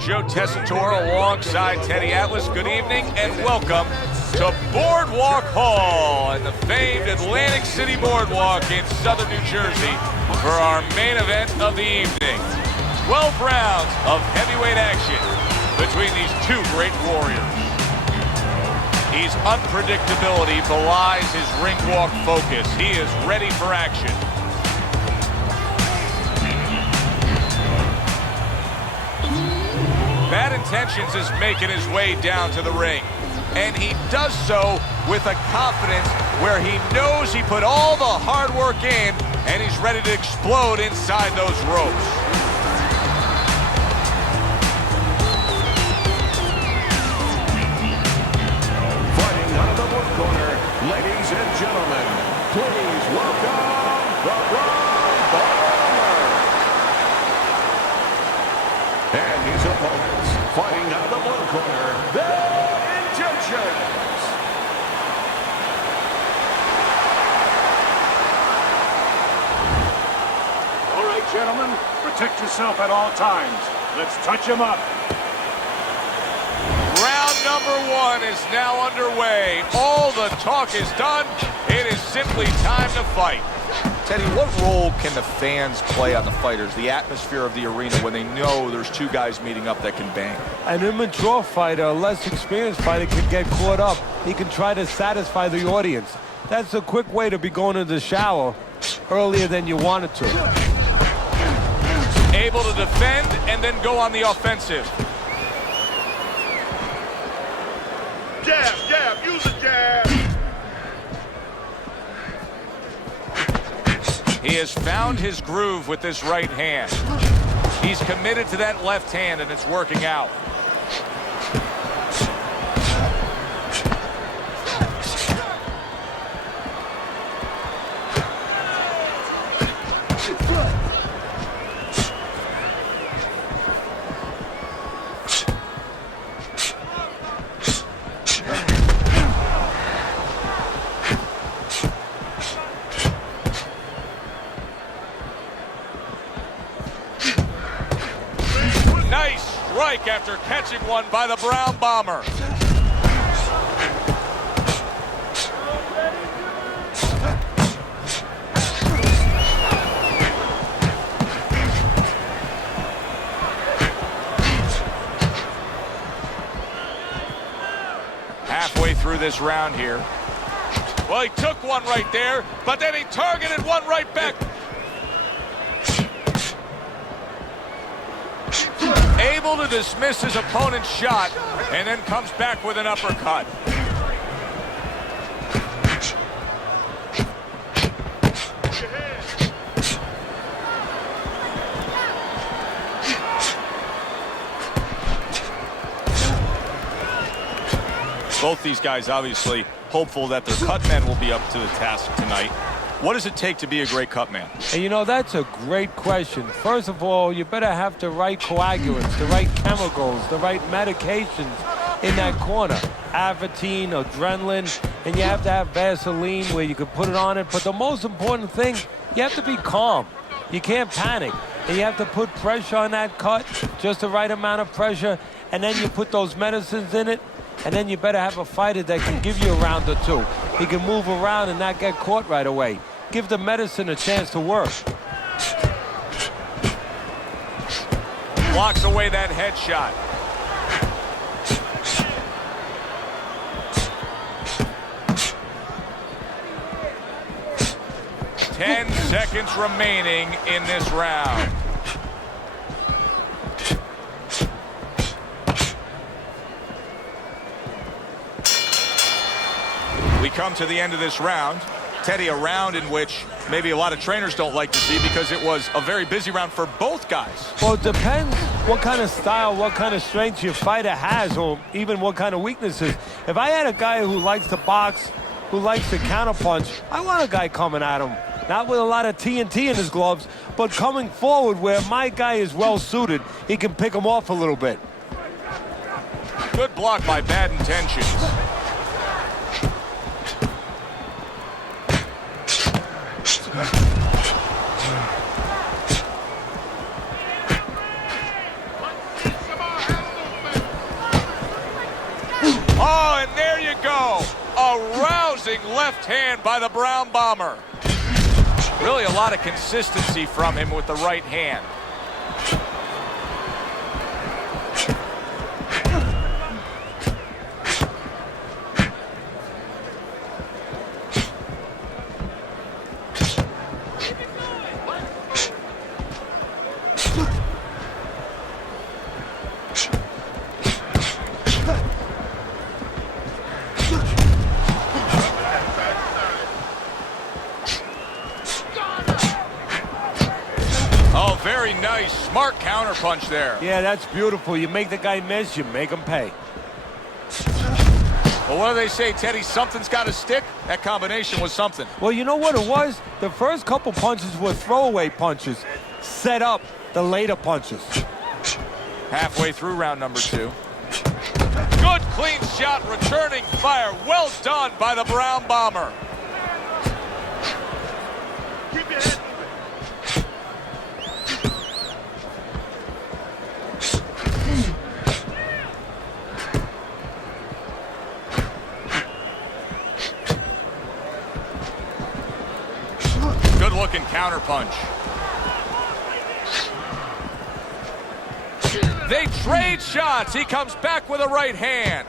Joe Tessitore alongside Teddy Atlas. Good evening and welcome to Boardwalk Hall and the famed Atlantic City Boardwalk in southern New Jersey for our main event of the evening. 12 rounds of heavyweight action between these two great warriors. His unpredictability belies his ring walk focus. He is ready for action. Bad Intentions is making his way down to the ring, and he does so with a confidence where he knows he put all the hard work in, and he's ready to explode inside those ropes. Fighting out of the blue corner, ladies and gentlemen, please welcome the Brown Bomber. And his opponents, fighting out of the blue corner, Bad Intentions. All right, gentlemen, protect yourself at all times. Let's touch him up. Round number one is now underway. All the talk is done. It is simply time to fight. Teddy, what role can the fans play on the fighters, the atmosphere of the arena, when they know there's two guys meeting up that can bang? An immature fighter, a less experienced fighter, can get caught up. He can try to satisfy the audience. That's a quick way to be going to the shower earlier than you wanted to. Able to defend and then go on the offensive. Jab, jab, use a jab. He has found his groove with this right hand. He's committed to that left hand, and it's working out. Nice strike after catching one by the Brown Bomber. Halfway through this round here. Well, he took one right there, but then he targeted one right back. Able to dismiss his opponent's shot, and then comes back with an uppercut. Both these guys obviously hopeful that their cut men will be up to the task tonight. What does it take to be a great cut man? And you know, that's a great question. First of all, you better have the right coagulants, the right chemicals, the right medications in that corner. Avatine, adrenaline, and you have to have Vaseline where you can put it on it. But the most important thing, you have to be calm. You can't panic. And you have to put pressure on that cut, just the right amount of pressure, and then you put those medicines in it. And then you better have a fighter that can give you a round or two. He can move around and not get caught right away. Give the medicine a chance to work. Blocks away that headshot. Ten seconds remaining in this round. We come to the end of this round. Teddy, a round in which maybe a lot of trainers don't like to see because it was a very busy round for both guys. Well, it depends what kind of style, what kind of strength your fighter has, or even what kind of weaknesses. If I had a guy who likes to box, who likes to counterpunch, I want a guy coming at him. Not with a lot of TNT in his gloves, but coming forward where my guy is well suited, he can pick him off a little bit. Good block by Bad Intentions. opposing left hand by the Brown Bomber. Really a lot of consistency from him with the right hand. Very nice, smart counterpunch there. Yeah, that's beautiful. You make the guy miss, you make him pay. Well, what do they say, Teddy? Something's got to stick. That combination was something. Well, you know what it was? The first couple punches were throwaway punches. Set up the later punches. Halfway through round number 2. Good clean shot, returning fire. Well done by the Brown Bomber. Keep your head moving. Good-looking counterpunch. They trade shots. He comes back with a right hand.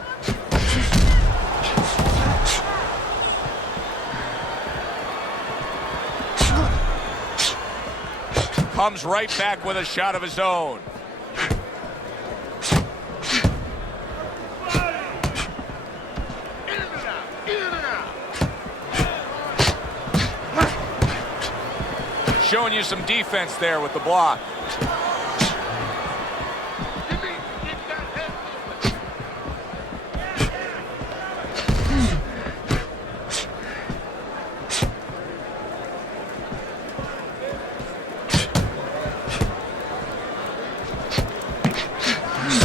Comes right back with a shot of his own. Showing you some defense there with the block.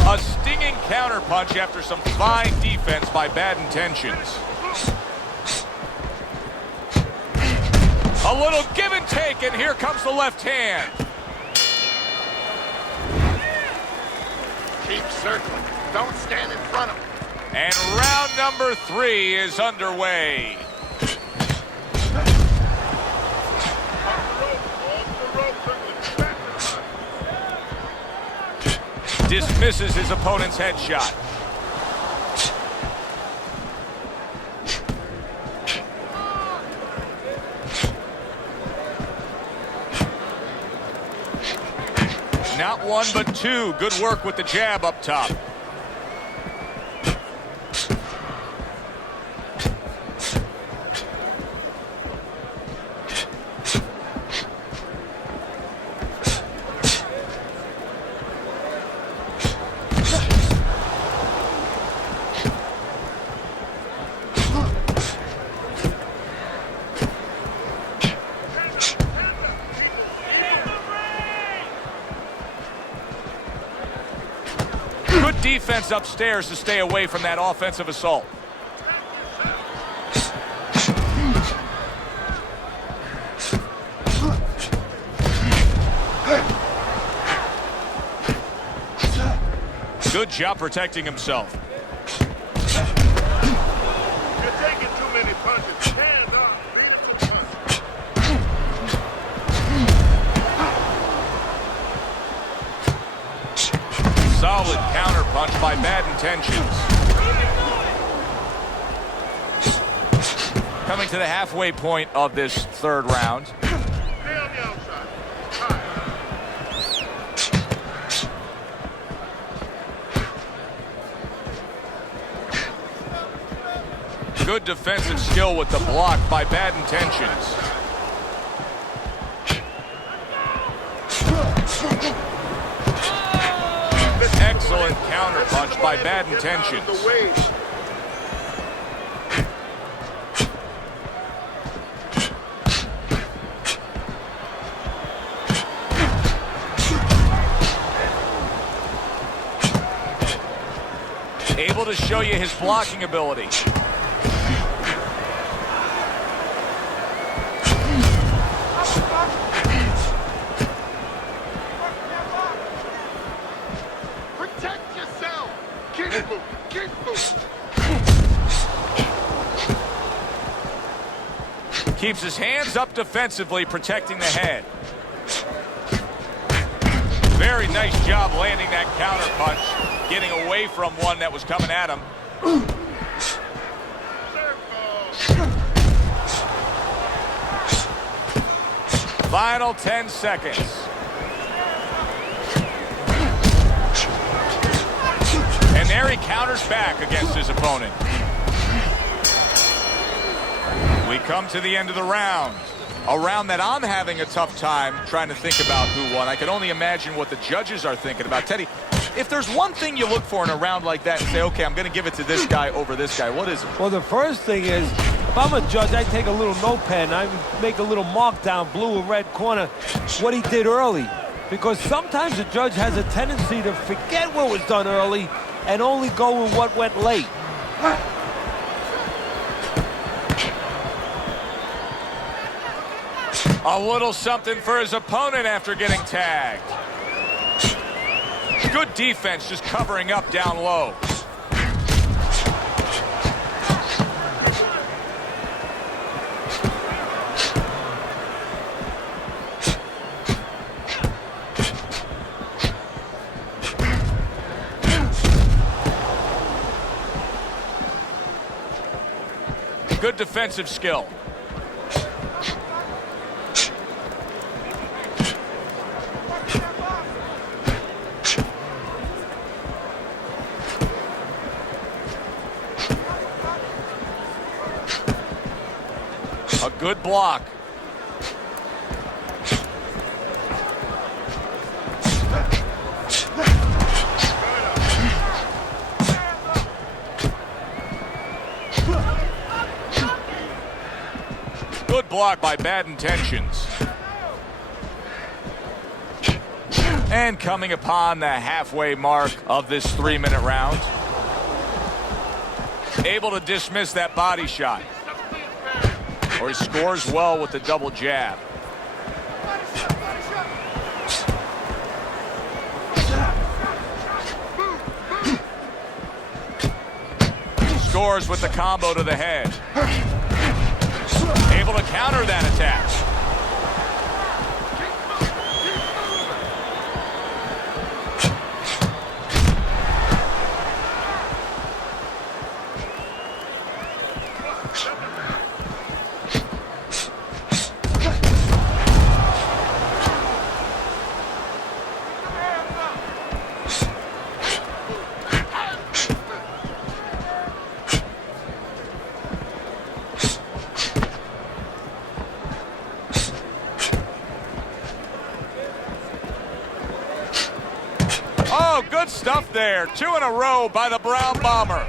A stinging counterpunch after some fine defense by bad intentions. A little give and take, and here comes the left hand. Keep circling. Don't stand in front of him. And round number 3 is underway. Dismisses his opponent's headshot. Not one, but two. Good work with the jab up top. Good defense upstairs to stay away from that offensive assault. Good job protecting himself. You're taking too many punches. Hands on. Solid counterpunch by bad intentions. Coming to the halfway point of this third round. Stay on the outside. Good defensive skill with the block by bad intentions. Excellent counterpunch by bad intentions. Able to show you his blocking ability. Protect yourself. Keep moving. Keep moving. Keeps his hands up defensively, protecting the head. Very nice job landing that counter punch, getting away from one that was coming at him. Final 10 seconds. And there he counters back against his opponent. We come to the end of the round. A round that I'm having a tough time trying to think about who won. I can only imagine what the judges are thinking about. Teddy, if there's one thing you look for in a round like that and say, okay, I'm going to give it to this guy over this guy, what is it? Well, the first thing is, if I'm a judge, I take a little notepad and I make a little mark down, blue or red corner, what he did early. Because sometimes a judge has a tendency to forget what was done early and only go with what went late. A little something for his opponent after getting tagged. Good defense, just covering up down low. Good defensive skill. A good block. Good block by Bad Intentions. And coming upon the halfway mark of this 3-minute round. Able to dismiss that body shot. Or he scores well with the double jab. Scores with the combo to the head. Able to counter that attack. Oh, good stuff there. 2 in a row by the Brown Bomber.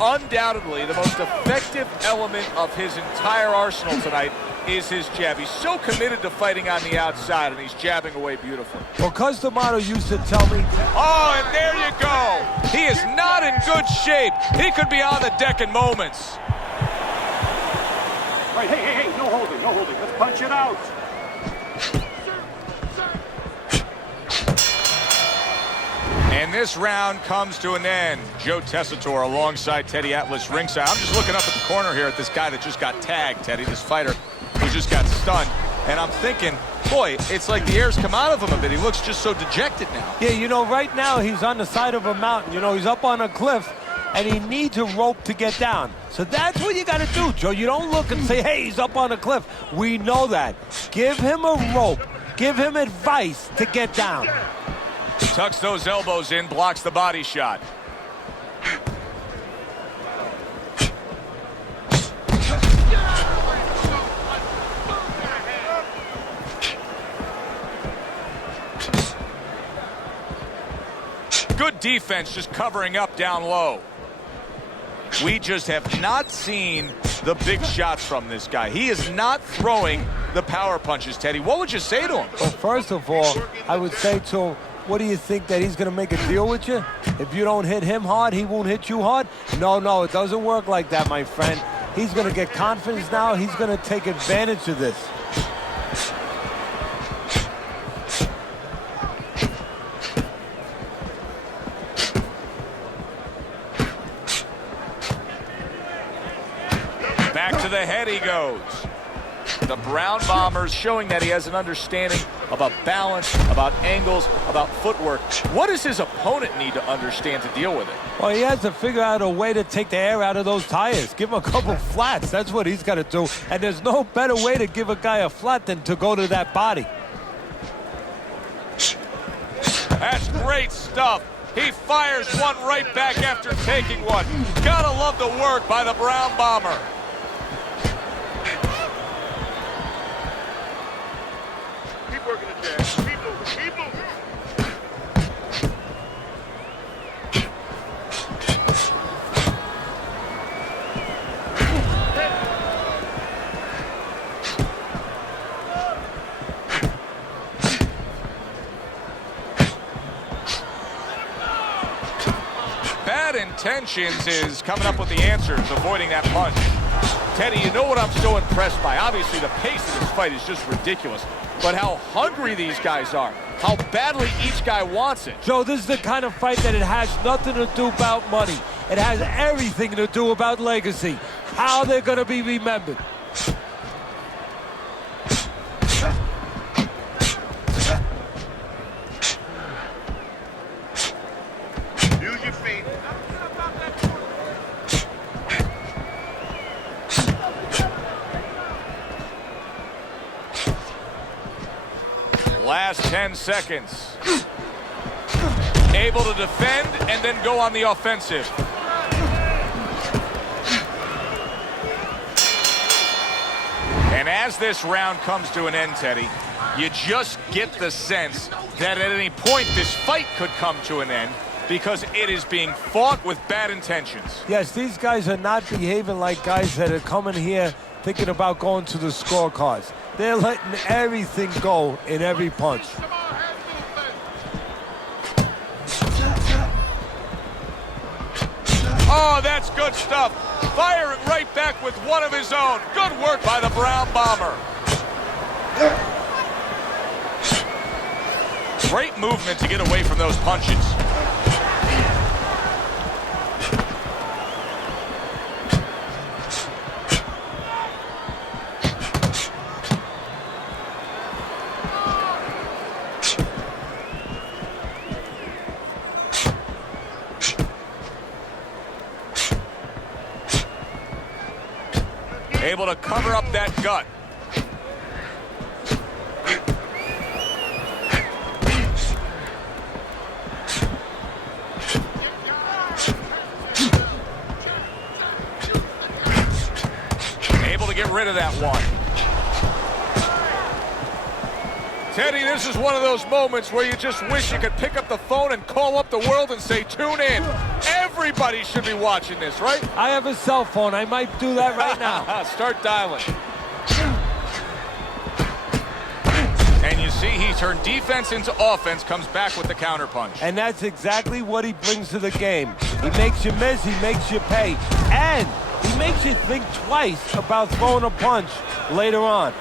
Undoubtedly, the most effective element of his entire arsenal tonight is his jab. He's so committed to fighting on the outside, and he's jabbing away beautifully. Well, Customato used to tell me... Oh, and there you go. He is not in good shape. He could be on the deck in moments. Right, hey, no holding, no holding. Let's punch it out. And this round comes to an end. Joe Tessitore alongside Teddy Atlas ringside. I'm just looking up at the corner here at this guy that just got tagged, Teddy, this fighter who just got stunned. And I'm thinking, boy, it's like the air's come out of him a bit. He looks just so dejected now. Yeah, you know, right now he's on the side of a mountain. You know, he's up on a cliff, and he needs a rope to get down. So that's what you got to do, Joe. You don't look and say, hey, he's up on a cliff. We know that. Give him a rope. Give him advice to get down. Tucks those elbows in, blocks the body shot. Good defense, just covering up down low. We just have not seen the big shots from this guy. He is not throwing the power punches, Teddy. What would you say to him? Well, first of all, I would say to him, what do you think, that he's going to make a deal with you? If you don't hit him hard, he won't hit you hard? No, it doesn't work like that, my friend. He's going to get confidence now. He's going to take advantage of this. Back to the head he goes. The Brown Bombers showing that he has an understanding about balance, about angles, about footwork. What does his opponent need to understand to deal with it? Well, he has to figure out a way to take the air out of those tires. Give him a couple flats. That's what he's got to do. And there's no better way to give a guy a flat than to go to that body. That's great stuff. He fires one right back after taking one. Gotta love the work by the Brown Bomber. Keep working it, Dad. Keep moving. Keep moving. Bad Intentions is coming up with the answers, avoiding that punch. Teddy, you know what I'm so impressed by? Obviously, the pace of this fight is just ridiculous. But how hungry these guys are. How badly each guy wants it. Joe, this is the kind of fight that it has nothing to do about money. It has everything to do about legacy. How they're going to be remembered. Use your feet. Last 10 seconds. Able to defend and then go on the offensive. And as this round comes to an end, Teddy, you just get the sense that at any point this fight could come to an end because it is being fought with bad intentions. Yes, these guys are not behaving like guys that are coming here thinking about going to the scorecards. They're letting everything go in every punch. Oh, that's good stuff. Firing right back with one of his own. Good work by the Brown Bomber. Great movement to get away from those punches. Able to cover up that gut. Able to get rid of that one. Teddy, this is one of those moments where you just wish you could pick up the phone and call up the world and say, tune in. Everybody should be watching this, right? I have a cell phone. I might do that right now. Start dialing. And you see he turned defense into offense, comes back with the counterpunch. And that's exactly what he brings to the game. He makes you miss, he makes you pay. And he makes you think twice about throwing a punch later on.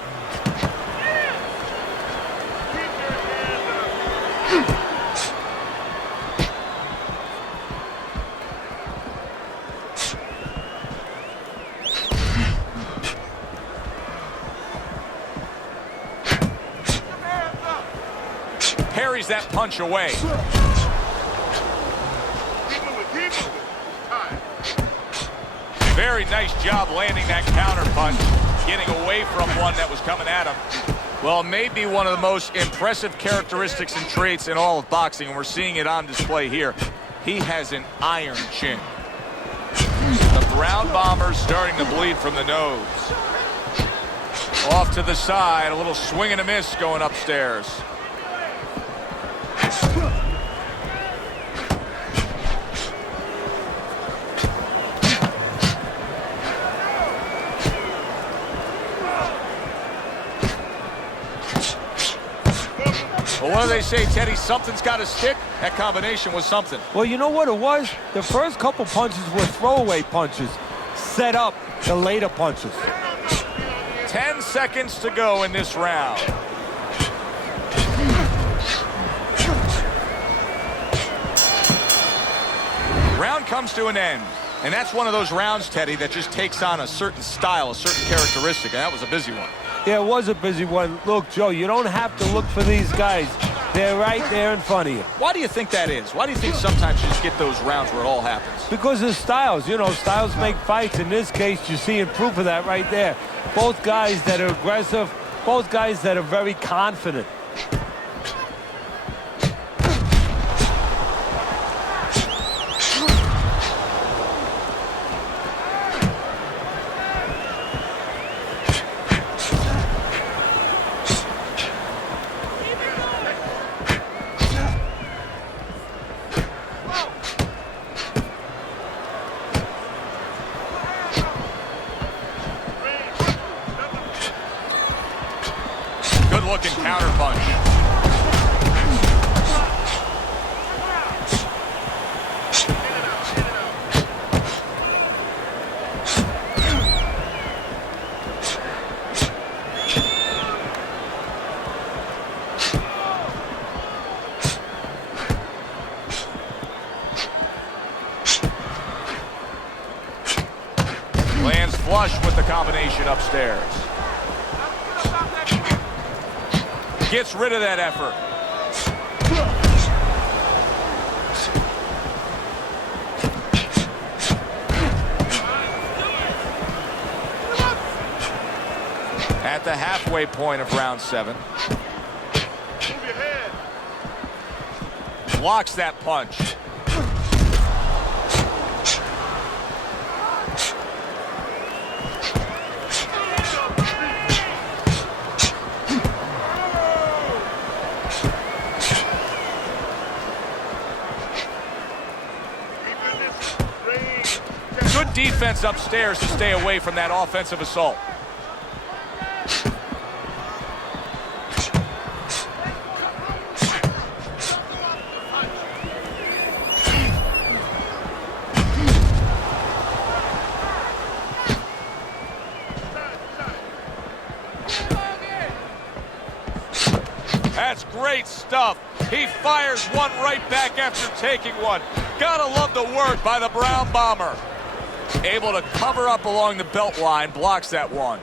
Parries that punch away. Keep moving. Keep moving. Time. Very nice job landing that counter punch, getting away from one that was coming at him. Well, maybe one of the most impressive characteristics and traits in all of boxing, and we're seeing it on display here. He has an iron chin. The Brown Bomber's starting to bleed from the nose. Off to the side, a little swing and a miss going upstairs. Well, what do they say, Teddy? Something's got to stick. That combination was something. Well, you know what it was? The first couple punches were throwaway punches, set up the later punches. 10 seconds to go in this round. Round comes to an end. And that's one of those rounds, Teddy, that just takes on a certain style, a certain characteristic, and that was a busy one. Yeah, it was a busy one. Look, Joe, you don't have to look for these guys. They're right there in front of you. Why do you think that is? Why do you think sometimes you just get those rounds where it all happens? Because of styles. You know, styles make fights. In this case, you're seeing proof of that right there. Both guys that are aggressive, both guys that are very confident. Good-looking counter punch. Lands flush with the combination upstairs. Gets rid of that effort. At the halfway point of round 7. Blocks that punch. Good defense upstairs to stay away from that offensive assault. That's great stuff. He fires one right back after taking one. Gotta love the work by the Brown Bomber. Able to cover up along the belt line, blocks that one.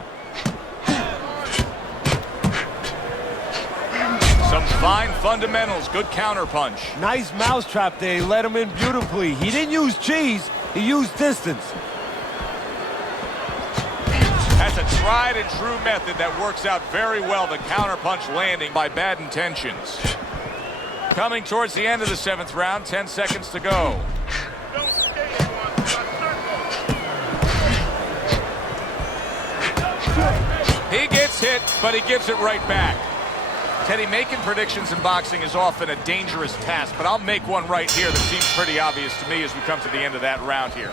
Some fine fundamentals, good counter punch. Nice mousetrap there. He let him in beautifully. He didn't use cheese, he used distance. That's a tried and true method that works out very well. The counter punch landing by Bad Intentions. Coming towards the end of the 7th round, 10 seconds to go. He gets hit, but he gives it right back. Teddy, making predictions in boxing is often a dangerous task, but I'll make one right here that seems pretty obvious to me as we come to the end of that round here.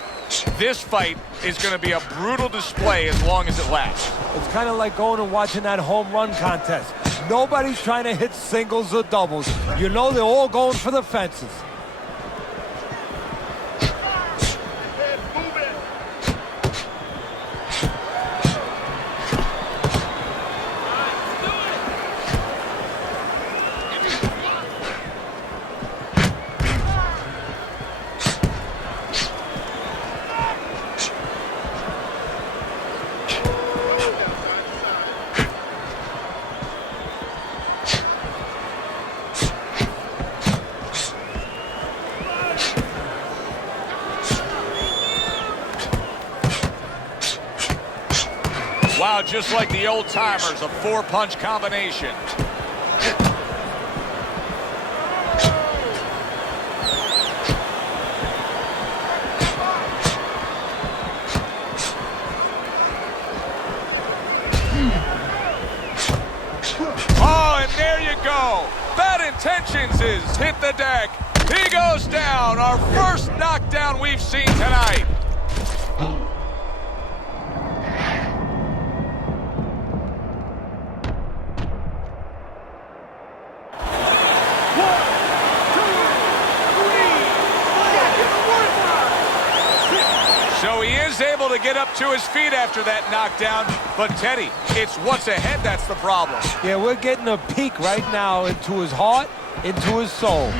This fight is going to be a brutal display as long as it lasts. It's kind of like going and watching that home run contest. Nobody's trying to hit singles or doubles. You know they're all going for the fences. Wow, just like the old timers, a 4-punch combination. Oh, and there you go. Bad Intentions is hit the deck. He goes down. Our first knockdown we've seen tonight. So he is able to get up to his feet after that knockdown. But, Teddy, it's what's ahead that's the problem. Yeah, we're getting a peek right now into his heart, into his soul.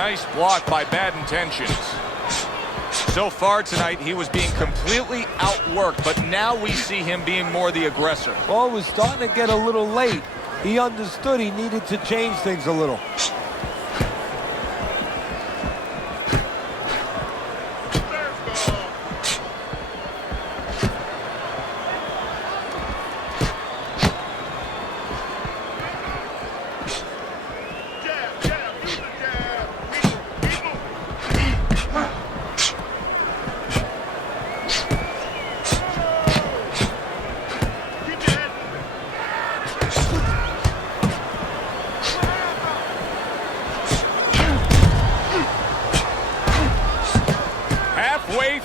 Nice block by Bad Intentions. So far tonight, he was being completely outworked, but now we see him being more the aggressor. Well, it was starting to get a little late. He understood he needed to change things a little.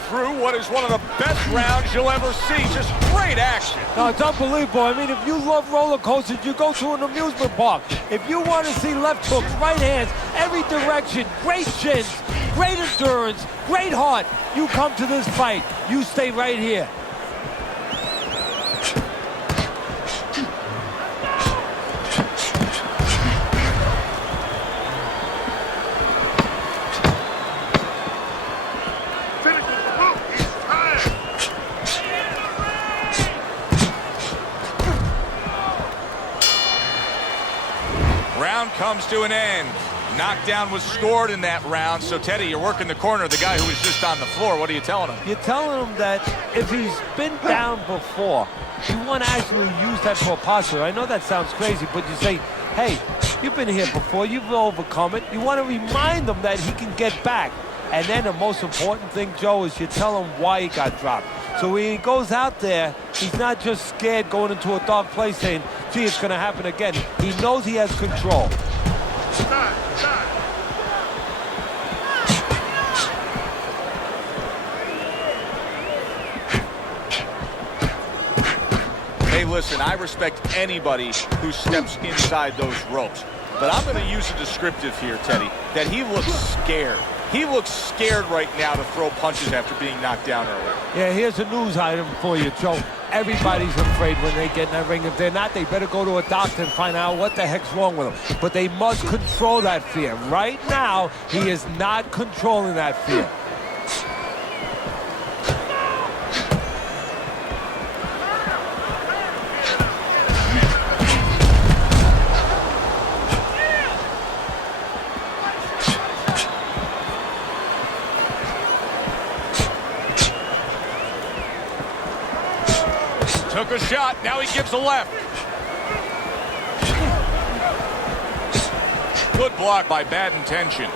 Through what is one of the best rounds you'll ever see. Just great action. No, it's unbelievable. I mean, if you love roller coasters, you go to an amusement park. If you want to see left hooks, right hands, every direction, great chins, great endurance, great heart, you come to this fight. You stay right here. Comes to an end. Knockdown was scored in that round. So, Teddy, you're working the corner, the guy who was just on the floor. What are you telling him? You're telling him that if he's been down before, you want to actually use that for a posture. I know that sounds crazy, but you say, hey, you've been here before. You've overcome it. You want to remind him that he can get back. And then the most important thing, Joe, is you tell him why he got dropped. So when he goes out there, he's not just scared going into a dark place saying, gee, it's going to happen again. He knows he has control. Hey, listen, I respect anybody who steps inside those ropes. But I'm going to use a descriptive here, Teddy, that he looks scared. He looks scared right now to throw punches after being knocked down earlier. Yeah, here's a news item for you, Joe. Everybody's afraid when they get in that ring. If they're not, they better go to a doctor and find out what the heck's wrong with them. But they must control that fear. Right now, he is not controlling that fear. Took a shot, now he gives a left. Good block by Bad Intentions.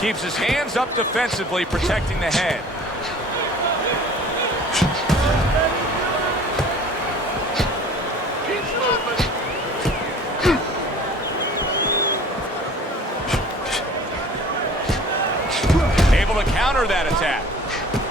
Keeps his hands up defensively, protecting the head. Able to counter that attack.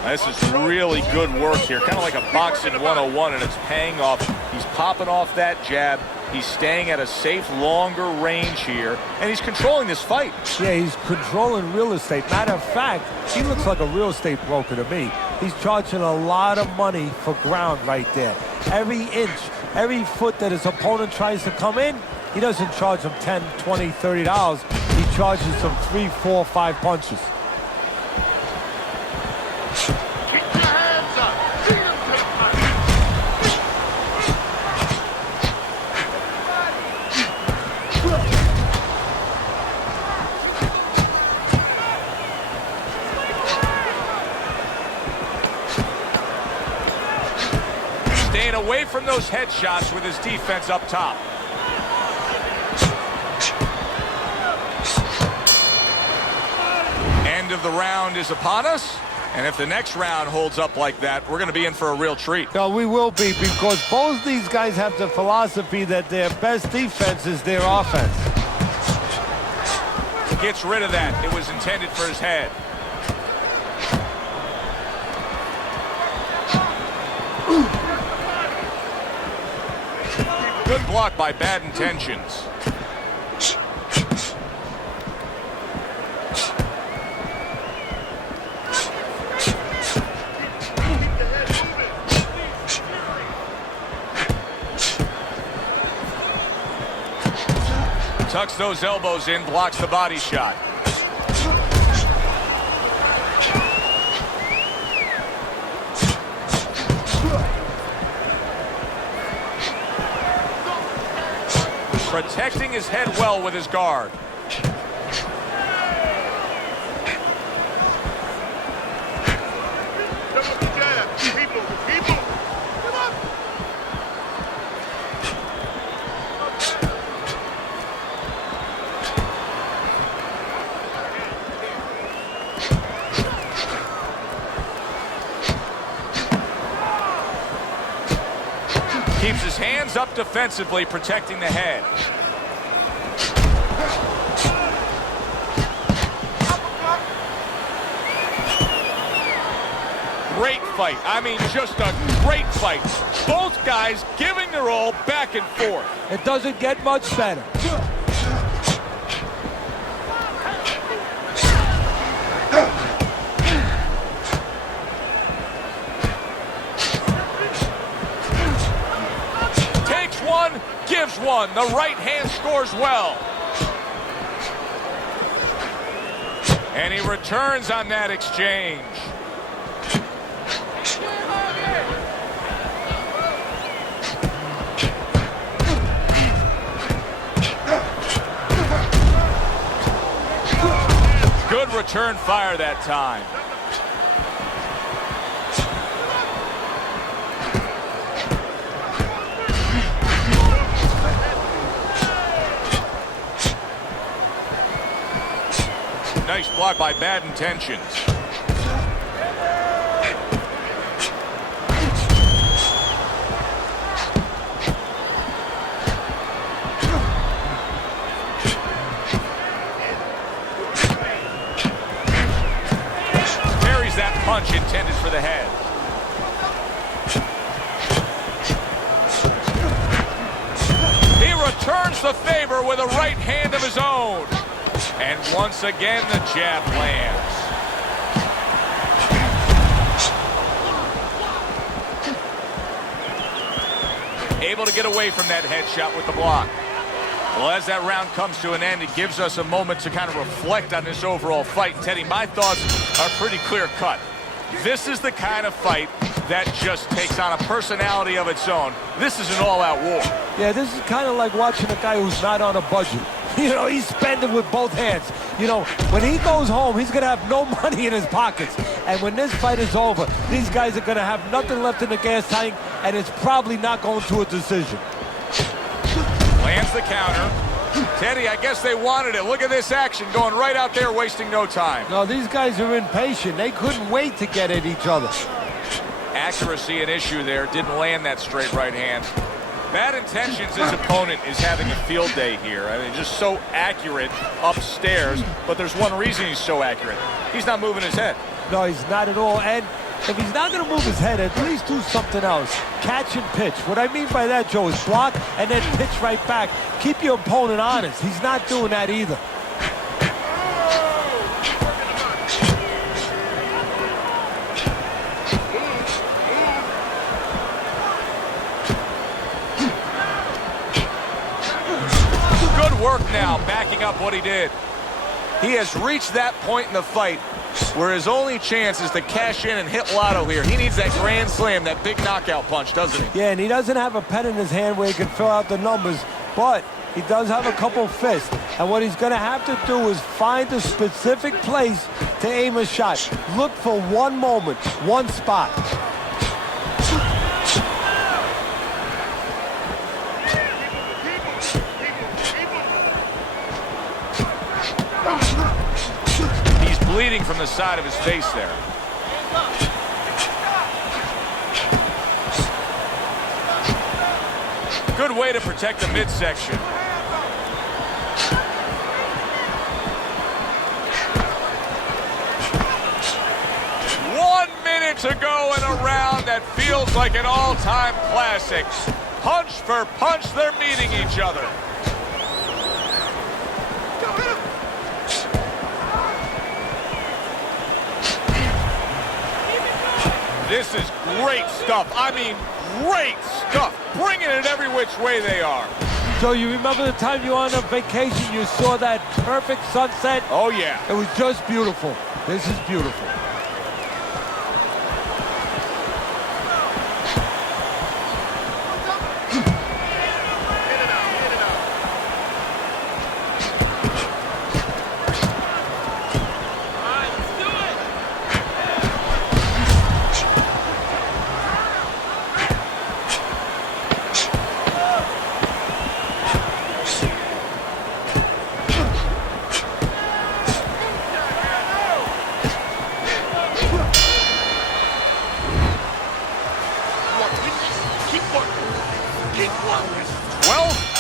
This is really good work here, kind of like a boxing 101, and it's paying off. He's popping off that jab. He's staying at a safe, longer range here, and he's controlling this fight. Yeah, he's controlling real estate. Matter of fact, he looks like a real estate broker to me. He's charging a lot of money for ground right there. Every inch, every foot that his opponent tries to come in, he doesn't charge him $10, $20, $30. He charges him 3, 4, 5 punches. Away from those headshots with his defense up top. End of the round is upon us, and if the next round holds up like that, we're going to be in for a real treat. No, we will be, because both these guys have the philosophy that their best defense is their offense. Gets rid of that. It was intended for his head. Good block by Bad Intentions. Tucks those elbows in, blocks the body shot. Protecting his head well with his guard. Keeps his hands up defensively, protecting the head. Great fight. I mean, just a great fight. Both guys giving their all back and forth. It doesn't get much better. Takes one, gives one. The right hand scores well. And he returns on that exchange. Good return fire that time. Nice block by Bad Intentions. Parries that punch intended for the head. He returns the favor with a right hand of his own. And once again, the jab lands. Able to get away from that headshot with the block. Well, as that round comes to an end, it gives us a moment to kind of reflect on this overall fight. Teddy, my thoughts are pretty clear-cut. This is the kind of fight that just takes on a personality of its own. This is an all-out war. Yeah, this is kind of like watching a guy who's not on a budget. You know, he's spending with both hands. You know, when he goes home, he's going to have no money in his pockets. And when this fight is over, these guys are going to have nothing left in the gas tank, and it's probably not going to a decision. Lands the counter. Teddy, I guess they wanted it. Look at this action going right out there, wasting no time. No, these guys are impatient. They couldn't wait to get at each other. Accuracy an issue there. Didn't land that straight right hand. Bad Intentions, his opponent, is having a field day here. I mean, just so accurate upstairs, but there's one reason he's so accurate. He's not moving his head. No, he's not at all. And if he's not going to move his head, at least do something else. Catch and pitch. What I mean by that, Joe, is block and then pitch right back. Keep your opponent honest. He's not doing that either. Work now, backing up what he did. He has reached that point in the fight where his only chance is to cash in and hit lotto here. He needs that grand slam, that big knockout punch, doesn't he? Yeah, and he doesn't have a pen in his hand where he can fill out the numbers, but he does have a couple fists. And what he's going to have to do is find a specific place to aim a shot. Look for one moment, one spot. Bleeding from the side of his face there. Good way to protect the midsection. 1 minute to go in a round that feels like an all-time classic. punch for punch, they're meeting each other. This is great stuff. I mean, great stuff. Bringing it every which way they are. So you remember the time you were on a vacation, you saw that perfect sunset? Oh, yeah. It was just beautiful. This is beautiful.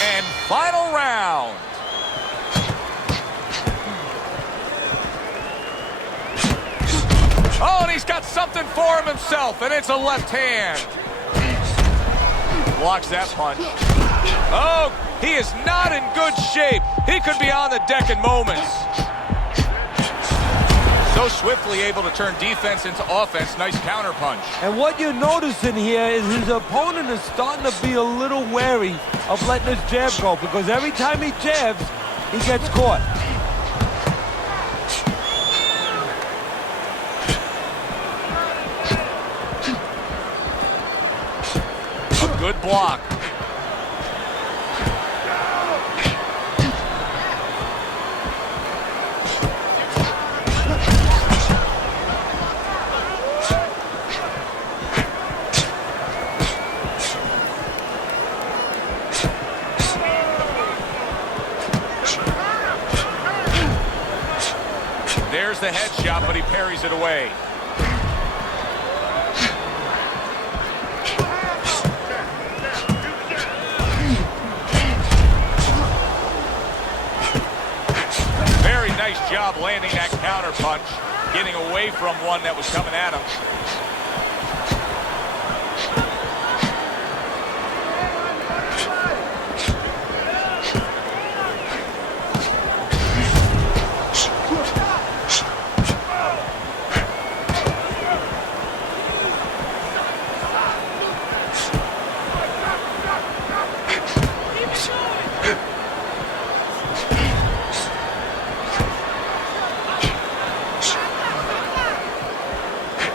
And final round. Oh, and he's got something for him himself, and it's a left hand. Blocks that punch. Oh, he is not in good shape. He could be on the deck in moments. So swiftly able to turn defense into offense. Nice counter punch. And what you're noticing here is his opponent is starting to be a little wary of letting his jab go, because every time he jabs, he gets caught. A good block. There's the headshot, but he parries it away. Very nice job landing that counter punch, getting away from one that was coming at him.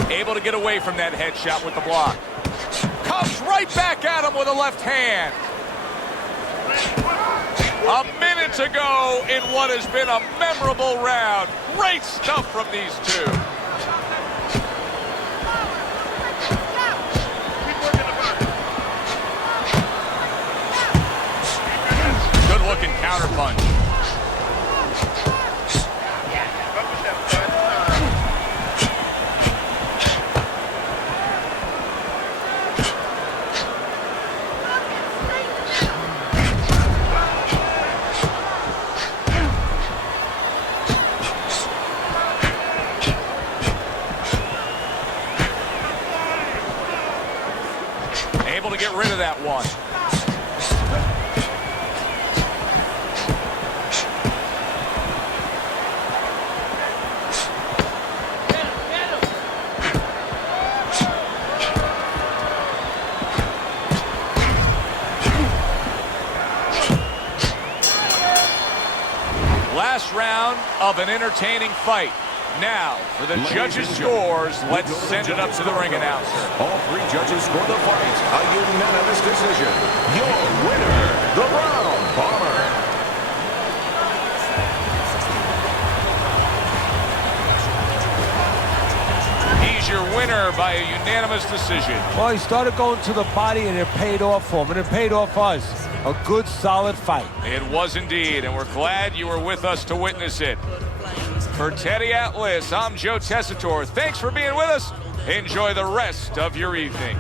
Able to get away from that headshot with the block. Comes right back at him with a left hand. A minute to go in what has been a memorable round. Great stuff from these two. Good looking counter punch. Able to get rid of that one. Last round of an entertaining fight. Now, for the judges' scores, let's send it up to the ring announcer. All three judges score the fight a unanimous decision. Your winner, the Brown Bomber. He's your winner by a unanimous decision. Well, he started going to the body, and it paid off for him, and it paid off for us. A good, solid fight. It was indeed, and we're glad you were with us to witness it. For Teddy Atlas, I'm Joe Tessitore. Thanks for being with us. Enjoy the rest of your evening.